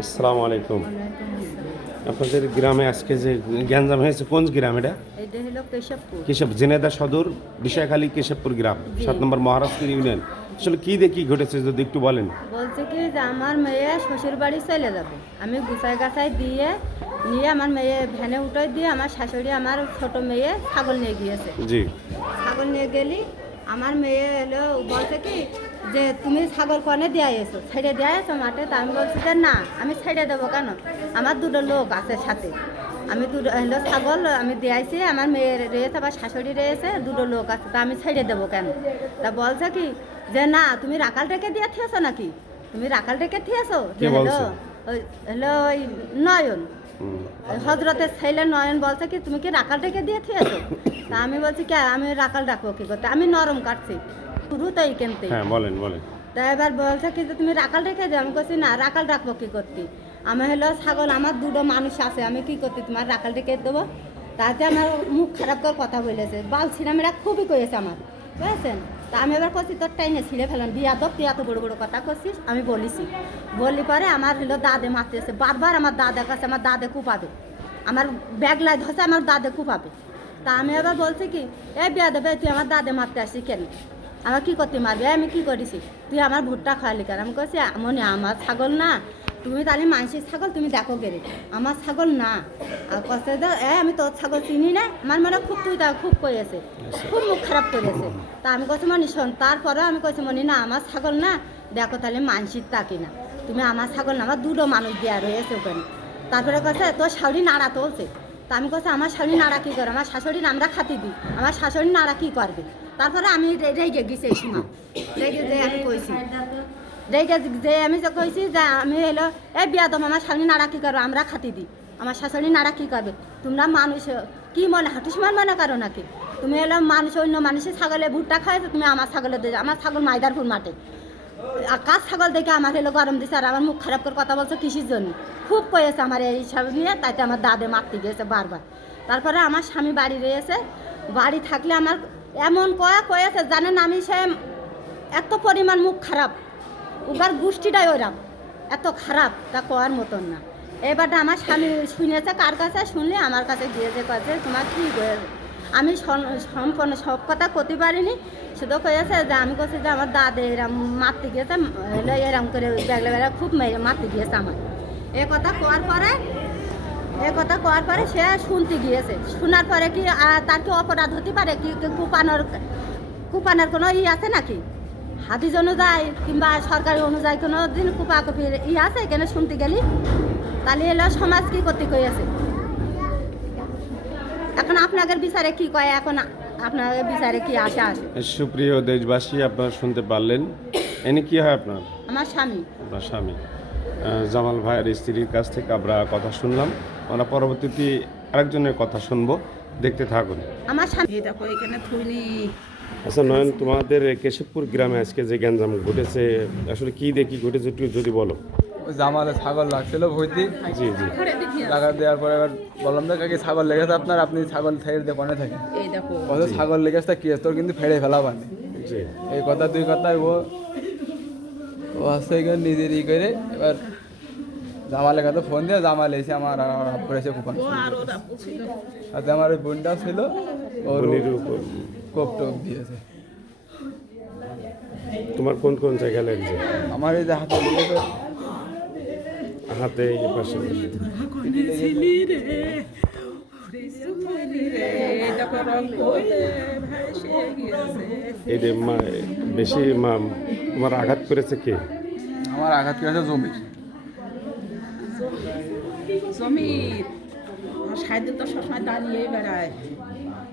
আসসালামু আলাইকুম। আপনাদের গ্রামে আজকে যে গ্যাঞ্জাম হয়েছে কোন গ্রাম এটা? কেশব জেনেদা সদর বিষয়খালী কেশবপুর গ্রাম সাত নম্বর মহারাষ্ট্র ইউনিয়ন। আসলে কি দেখি ঘটেছে যদি একটু বলেন? বলছে কি যে আমার মেয়ে শ্বশুর বাড়ি চলে যাবে। আমি গুছাই গাছাই দিয়ে নিয়ে আমার মেয়ে ভ্যানে উঠে দিয়ে আমার শাশুড়ি আমার ছোট মেয়ে ছাগল নিয়ে গিয়েছে। জি। ছাগল নিয়ে গেলি আমার মেয়ে এলো বলছে কি যে তুমি ছাগল কনে দেওয়া এসো ছেড়ে দেওয়া এসো মাঠে? তা আমি বলছি যে না আমি ছেড়ে দেবো কেন? আমার দুটো লোক আছে সাথে। আমি দুটো হলো ছাগল আমি দিয়েছি আমার মেয়ের রয়েছে আবার শাশুড়ি রয়েছে দুটো লোক আছে তা আমি ছেড়ে দেবো কেন? তা বলছে কি যে না তুমি রাখাল ডেকে দিয়ে থিয়েছো নাকি? তুমি রাখাল ডেকে থিয়েছো? হলো ওই হলো ওই নয়ন। হজরতের ছেলে নয়ন বলছে কি তুমি কি রাখাল ডেকে দিয়ে থিয়েছো? তা আমি বলছি কে? আমি রাখাল রাখব কি করতে। আমি নরম কাটছি শুরু তো এইখানতে হ্যাঁ বলেন বলেন। তা এবার বলছে কি যে তুমি রাখাল রেখে যাও। আমি বলছি না রাখাল রাখব কি করতে। আমি হলো ছাগল আমার দুটো মানুষ আছে আমি কি করতে তোমার রাখাল রেখে দেবো? তাতে আমার মুখ খারাপ করে কথা বলেছে। বাল ছিলামেরা খুবই কয়েছে আমার বুঝেছেন? তা আমি এবার করছি তোর টাইনে ছিঁড়ে ফেলাম। বিয়া দপ তুই এত বড় বড় কথা করছিস আমি বলিছি। বললি পরে আমার হলো দাদে মারতেছে। বারবার আমার দাদার কাছে আমার দাদে কুপাবে। আমার ব্যাগ লাই ধসে আমার দাদে কুপাবে। তা আমি আবার বলছি কি, এ বিয়া দেবে তুই আমার দাদে মারতে আসি কেন? আমার কি করতে মারবি? আমি কি করেছি? তুই আমার ভুট্টা খাওয়ালি কেন? আমি কইছি, মনে আমার ছাগল না তুমি তাহলে মানসিক ছাগল তুমি দেখো গেলে। আমার ছাগল না। আর কষ্ট এ আমি তোর ছাগল চিনি না। আমার মানে খুব তুই খুব করেছে। খুব মুখ খারাপ করেছে। তা আমি কইছি মনি শোন তারপরেও আমি কইছি মনি না আমার ছাগল না। দেখো তাহলে মানসিক তাকি না। তুমি আমার ছাগল না আমার দুটো মানুষ দেওয়া রয়েছে ওখানে। তারপরে কথা তোর শাড়ি নাড়া তুলছে। তা আমি কথা আমার শাশুড়ি নাড়া কী করে? আমার শাশুড়ি আমরা খাতি দিই। আমার শাশুড়ি নাড়া কী করবে? তারপরে আমি রেগে গেছি এই সময়। রেগে যে আমি কইছি রেগে যে আমি যে কইছি যে আমি এলো এ বিয়া দম আমার শাশুড়ি নাড়া কী করো আমরা খাতি দিই আমার শাশুড়ি নাড়া কী করবে? তোমরা মানুষ কি মনে হাটুসমান মনে করো নাকি? তুমি হলো মানুষ, অন্য মানুষের ছাগলে ভুট্টা খাওয়াইছো, তুমি আমার ছাগলে দিয়ে আমার ছাগল মাইদারপুর মাঠে। আর কাজ ছাগল দেখে আমার হলো গরম দিছে? আর আমার মুখ খারাপ করে কথা বলছে কৃষির জন্য? খুব কয়েছে আমার এই সব নিয়ে, তাইতে আমার দাদে মারতে গিয়েছে বারবার। তারপরে আমার স্বামী বাড়ি রয়েছে। বাড়ি থাকলে আমার এমন কয়া কয়েছে, জানেন আমি সে এত পরিমাণ মুখ খারাপ। উবার গোষ্ঠীটাই ওইরাম। এত খারাপ, তা কয়ার মতন না। এবারটা আমার স্বামী শুনেছে, কার কাছে? শুনলে আমার কাছে গিয়েছে কাছে তোমার কী আমি সম্পূর্ণ সব কথা করতে পারিনি। শুধু কয়েছে যে, আমি করছি যে, আমার দাদে এরম মারতে গিয়েছে এরম করে ব্যাগলে বেলা খুব মেরে মারতে গিয়েছে আমার। এ কথা কোয়ার পরে, এ কথা কোয়ার পরে সে শুনতে গিয়েছে। শোনার পরে কি তার কি অপরাধ হতে পারে? কি কুপানোর কুপানোর কোনো ই আছে নাকি? হাদিজ অনুযায়ী কিংবা সরকারি অনুযায়ী কোনো দিন কুপাকুপির ই আছে? এখানে শুনতে গেলি? তাহলে এলো সমাজ কি করতে কইয়াছে এখন আপনাদের বিচারে কি কয়? এখন আপনাদের বিচারে কি আশা আছে? সুপ্রিয় দেশবাসী আপনারা শুনতে পারলেন। এনে কি হয় আপনার? আমার স্বামী। আপনার স্বামী। জামাল ভাইয়ের স্ত্রীর কাছ থেকে আমরা কথা শুনলাম। আমরা পরবর্তীতে আরেকজনের কথা শুনব। দেখতে থাকুন। আমার স্বামী দেখো এখানে থুইনি। আচ্ছা নয়ন তোমাদের কেশবপুর গ্রামে আজকে যে গ্যাঞ্জাম ঘটেছে আসলে কি দেখি ঘটেছে একটু যদি বলো। জামালে ছাগল লাগছিল ভর্তি। জি জি। টাকা দেওয়ার পরে এবার বললাম যে কাকি ছাগল লেগেছে আপনার আপনি ছাগল ছেড়ে দিয়ে কোনে থাকে এই দেখো। কত ছাগল লেগেছে কি তোর কিন্তু ফেড়ে ফেলা পানি। জি। এই কথা দুই কথায় ও ও এখানে নিজের ই করে এবার জামালের কাছে ফোন দিয়ে জামাল এসে আমার হাফ করেছে কুপান। ও আর সাথে আমার ওই বোনটাও ছিল ওর কোপ টোপ দিয়েছে। তোমার কোন কোন জায়গায় লাগছে? আমার এই যে হাতে হাতে এই পাশে এই মা বেশি মা তোমার আঘাত করেছে কে? আমার আঘাত করেছে জমি জমির। আমার সাইডে তো সবসময় দাঁড়িয়ে বেড়ায়।